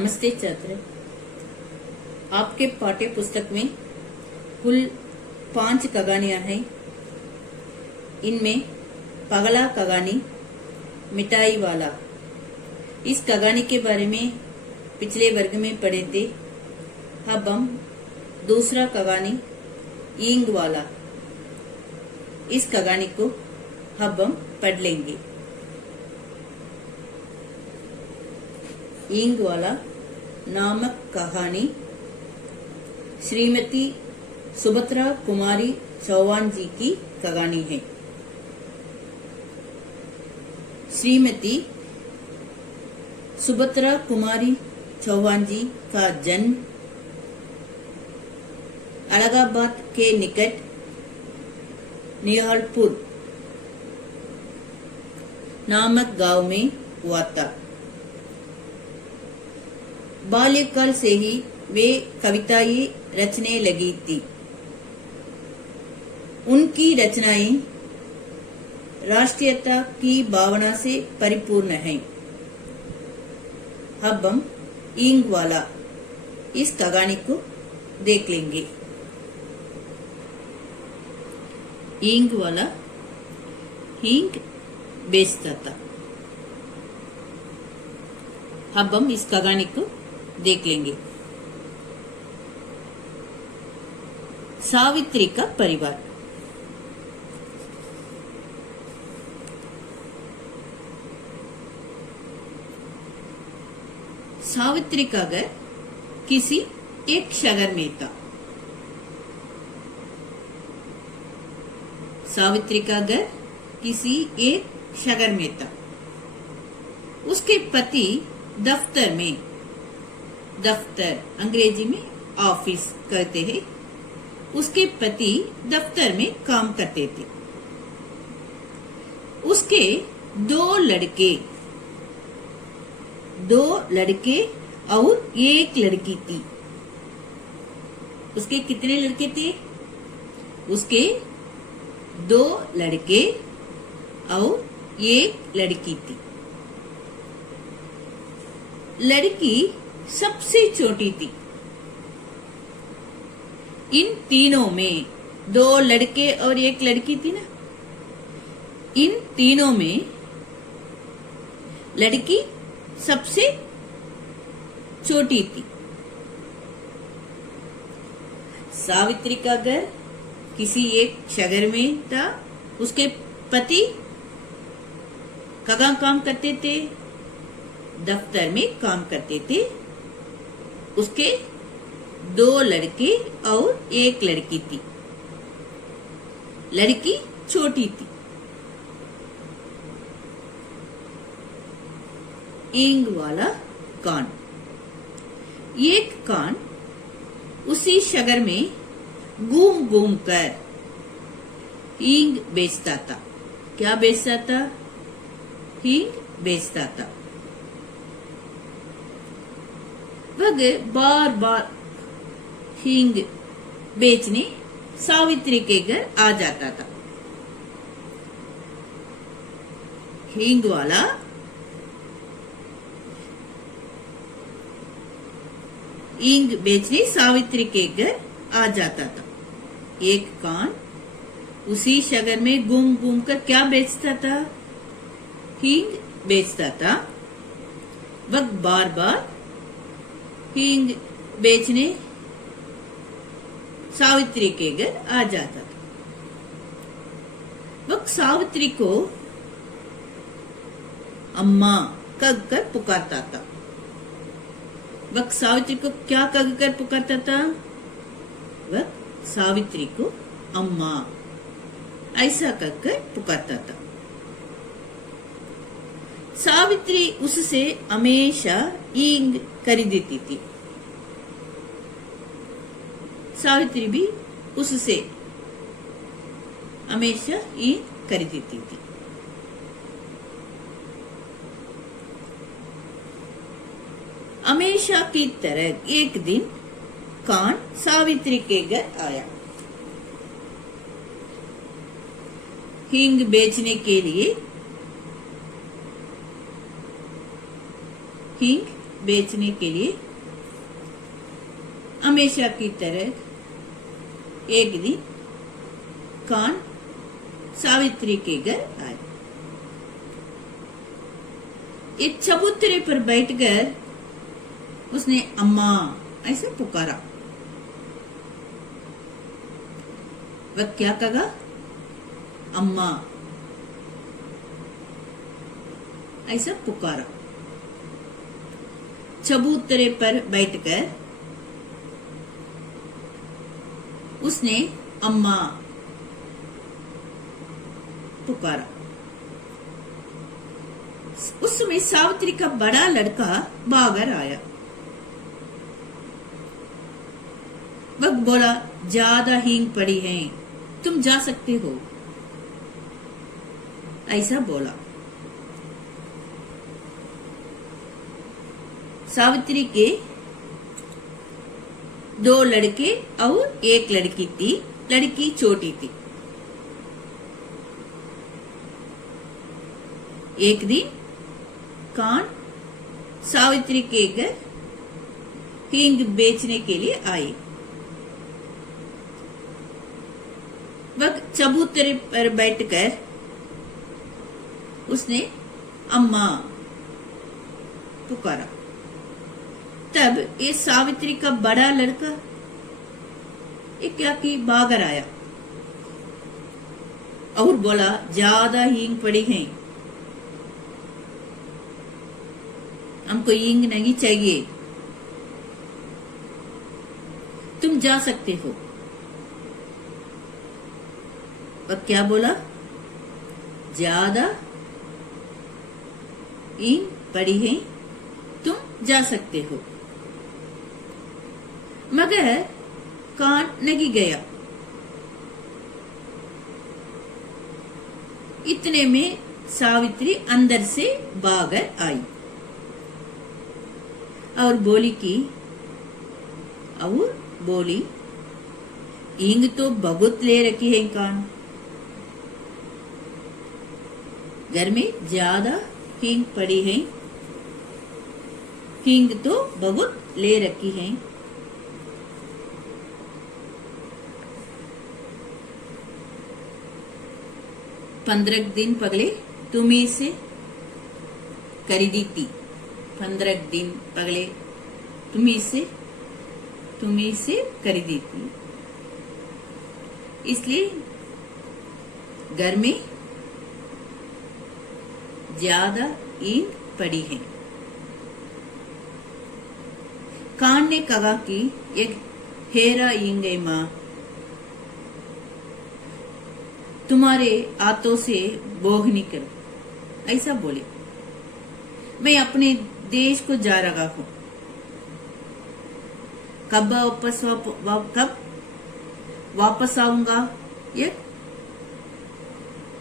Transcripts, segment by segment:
नमस्ते छात्र। आपके पाठ्य पुस्तक में कुल 5 कहानियां हैं। इनमें पगला कहानी, मिठाई वाला, इस कहानी के बारे में पिछले वर्ग में पढ़े थे। अब हम दूसरा कहानी ईंग वाला, इस कहानी को अब हम पढ़ लेंगे। ईंग वाला नामक कहानी श्रीमती सुभद्रा कुमारी चौहान जी की कहानी है। श्रीमती सुभद्रा कुमारी चौहान जी का जन्म अलाहाबाद के निकट निहालपुर नामक गांव में हुआ था। बाल्यकाल से ही वे कविताएं रचने लगी थी। उनकी रचनाएं राष्ट्रीयता की भावना से परिपूर्ण हैं। अब हम ईंग वाला, इस कहानी को देख लेंगे। ईंग वाला हींग बेचता था। अब हम इस कहानी को देख लेंगे। सावित्री का परिवार। सावित्री का घर किसी एक शहर में था। सावित्री का घर किसी एक शहर में था। उसके पति दफ्तर में, दफ्तर अंग्रेजी में ऑफिस कहते हैं, उसके पति दफ्तर में काम करते थे। उसके दो लड़के और एक लड़की थी। उसके कितने लड़के थे? उसके 2 लड़के और एक लड़की थी। लड़की सबसे छोटी थी। इन तीनों में 2 लड़के और एक लड़की थी ना, इन तीनों में लड़की सबसे छोटी थी। सावित्री का घर किसी एक शहर में था। उसके पति कहाँ काम करते थे? दफ्तर में काम करते थे। उसके 2 लड़के और एक लड़की थी। लड़की छोटी थी। ईंग वाला कान। एक कान उसी शहर में घूम घूम कर हींग बेचता था। क्या बेचता था? हींग बेचता था। वह बार बार हींग बेचने सावित्री के घर आ जाता था। हींग वाला हींग बेचने सावित्री के घर आ जाता था। एक कान उसी शहर में घूम घूम कर क्या बेचता था? हींग बेचता था। वह बार बार हींग बेचने सावित्री के घर आ जाता था। वह सावित्री को अम्मा कहकर पुकारता था। वह सावित्री को क्या कहकर पुकारता था? वह सावित्री को अम्मा ऐसा कहकर पुकारता था। सावित्री उससे हमेशा हींग खरीदती थी। सावित्री भी उससे हमेशा हींग खरीदती थी। हमेशा की तरह एक दिन कान सावित्री के घर आया। हींग बेचने के लिए हींग बेचने के लिए हमेशा की तरह एक दिन कान सावित्री के घर आए। एक चबूतरे पर बैठकर उसने अम्मा ऐसे पुकारा। वह क्या कहा? अम्मा ऐसा पुकारा। चबूतरे पर बैठकर उसने अम्मा पुकारा। उस समय सावित्री का बड़ा लड़का भागकर आया। वह बोला, ज्यादा हींग पड़ी है, तुम जा सकते हो, ऐसा बोला। सावित्री के 2 लड़के और 1 लड़की थी। लड़की छोटी थी। एक दिन कान सावित्री के घर हींग बेचने के लिए आए। वह चबूतरे पर बैठकर उसने अम्मा पुकारा। तब ये सावित्री का बड़ा लड़का क्या भागकर आया और बोला, ज्यादा हींग पड़ी है, हमको हींग नहीं चाहिए, तुम जा सकते हो। वह क्या बोला? ज्यादा हींग पड़ी है, तुम जा सकते हो। मगर कान नहीं गया। इतने में सावित्री अंदर से भागकर आई और बोली, हींग तो बहुत ले रखी है कान, घर में ज्यादा हींग पड़ी है, हींग तो बहुत ले रखी है। पंद्रह दिन पहले तुम्ही से खरीदी थी। 15 दिन पहले तुम्ही से खरीदी थी, इसलिए घर में ज्यादा हींग पड़ी है। कान ने कहा कि एक हेरा हींग है माँ, तुम्हारे हाथों से बोग नहीं करो, ऐसा बोले। मैं अपने देश को जा रहा हूँ, कब वापस आऊंगा ये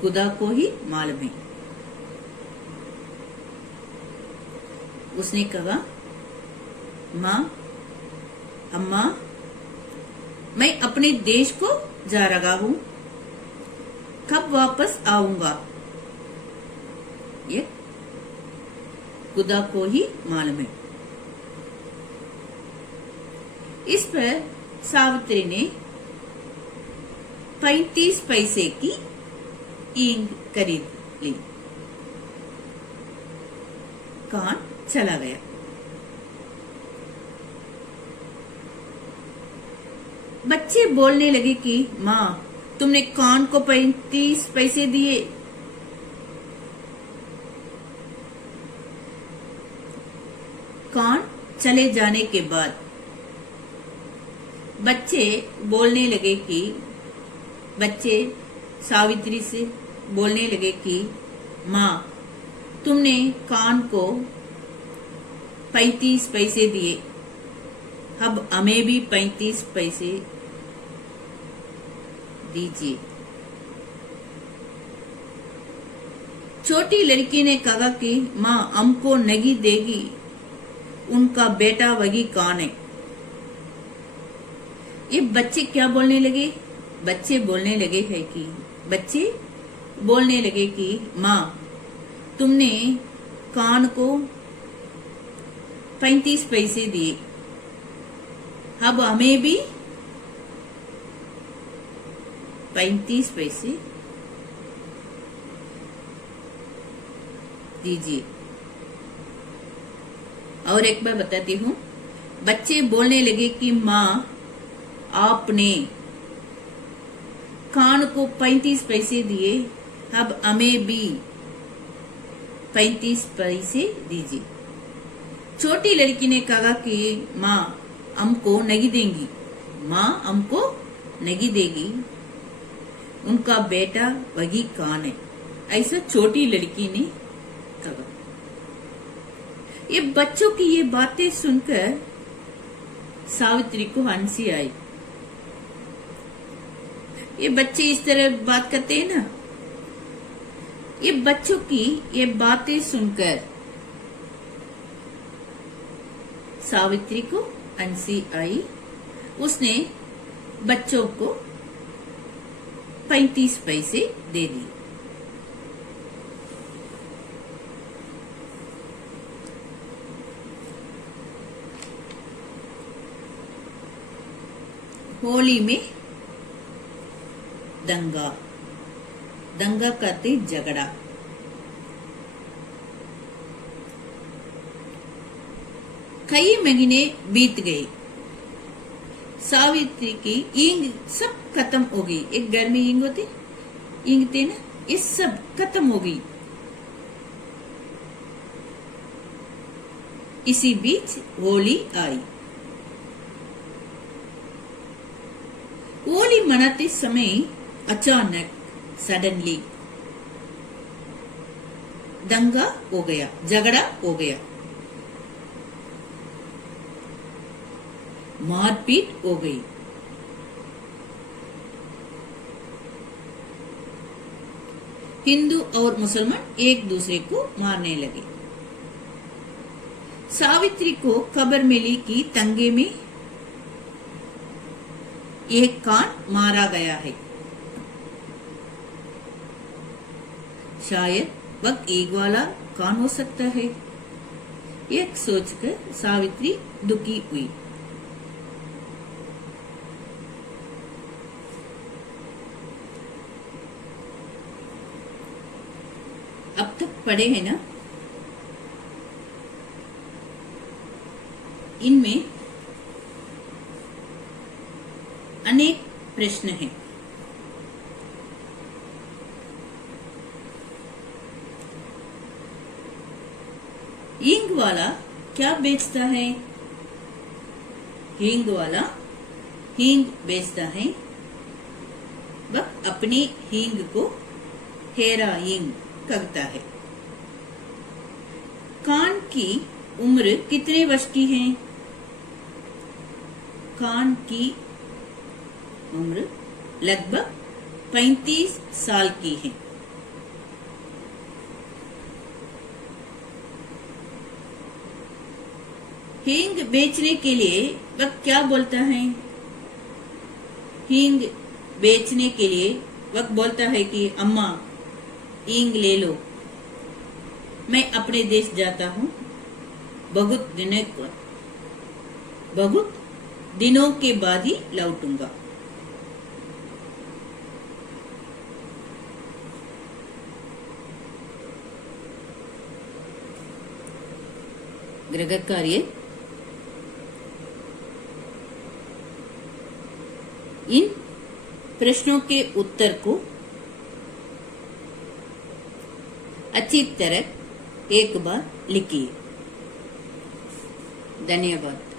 खुदा को ही मालूम है। उसने कहा, माँ, अम्मा, मैं अपने देश को जा रहा हूँ, कब वापस आऊंगा ये खुदा को ही मालूम है। इस पर सावित्री ने 35 पैसे की हींग खरीद ली। कान चला गया। बच्चे बोलने लगे कि माँ, तुमने कान को 35 पैसे दिए। कान चले जाने के बाद बच्चे बोलने लगे कि बच्चे सावित्री से बोलने लगे कि माँ, तुमने कान को 35 पैसे दिए, अब हमें भी 35 पैसे दीजिए। छोटी लड़की ने कहा कि माँ, हमको नहीं देगी, उनका बेटा वही कान है। ये बच्चे क्या बोलने लगे? बच्चे बोलने लगे कि माँ, तुमने कान को 35 पैसे दिए। अब हमें भी 35 पैसे दीजिए। और एक बार बताती हूँ। बच्चे बोलने लगे कि माँ, आपने खान को 35 पैसे दिए, अब हमें भी 35 पैसे दीजिए। छोटी लड़की ने कहा कि माँ हमको नहीं देंगी, माँ हमको नहीं देगी, उनका बेटा वही कान है, ऐसा छोटी लड़की ने कहा। ये बच्चों की ये बातें सुनकर सावित्री को हंसी आई। ये बच्चे इस तरह बात करते हैं ना, ये बच्चों की ये बातें सुनकर सावित्री को हंसी आई। उसने बच्चों को 35 पैसे दे दिए। होली में दंगा, दंगा करते झगड़ा। कई महीने बीत गए। सावित्री की ईंग सब खत्म हो गई। एक घर में ईंग होती, ईंग थे ना, ये सब खत्म हो गई। इसी बीच होली आई। होली मनाते समय अचानक सडनली दंगा हो गया, झगड़ा हो गया, मारपीट हो गई। हिंदू और मुसलमान एक दूसरे को मारने लगे। सावित्री को खबर मिली कि दंगे में एक कान मारा गया है। शायद वह ईग वाला कान हो सकता है। एक सोचकर सावित्री दुखी हुई। अब तक पढ़े हैं ना, इनमें अनेक प्रश्न हैं। हींग वाला क्या बेचता है? हींग वाला हींग बेचता है। वह अपनी हींग को हेरा हींग कहता है। कान की उम्र कितने वर्ष की है? कान की उम्र लगभग 35 साल की है। हींग बेचने के लिए वह क्या बोलता है? हींग बेचने के लिए वह बोलता है कि अम्मा हींग ले लो, मैं अपने देश जाता हूँ, बहुत दिनों के बाद ही लौटूंगा। गृह कार्य, इन प्रश्नों के उत्तर को अच्छी तरह एक बार लिखिए। धन्यवाद।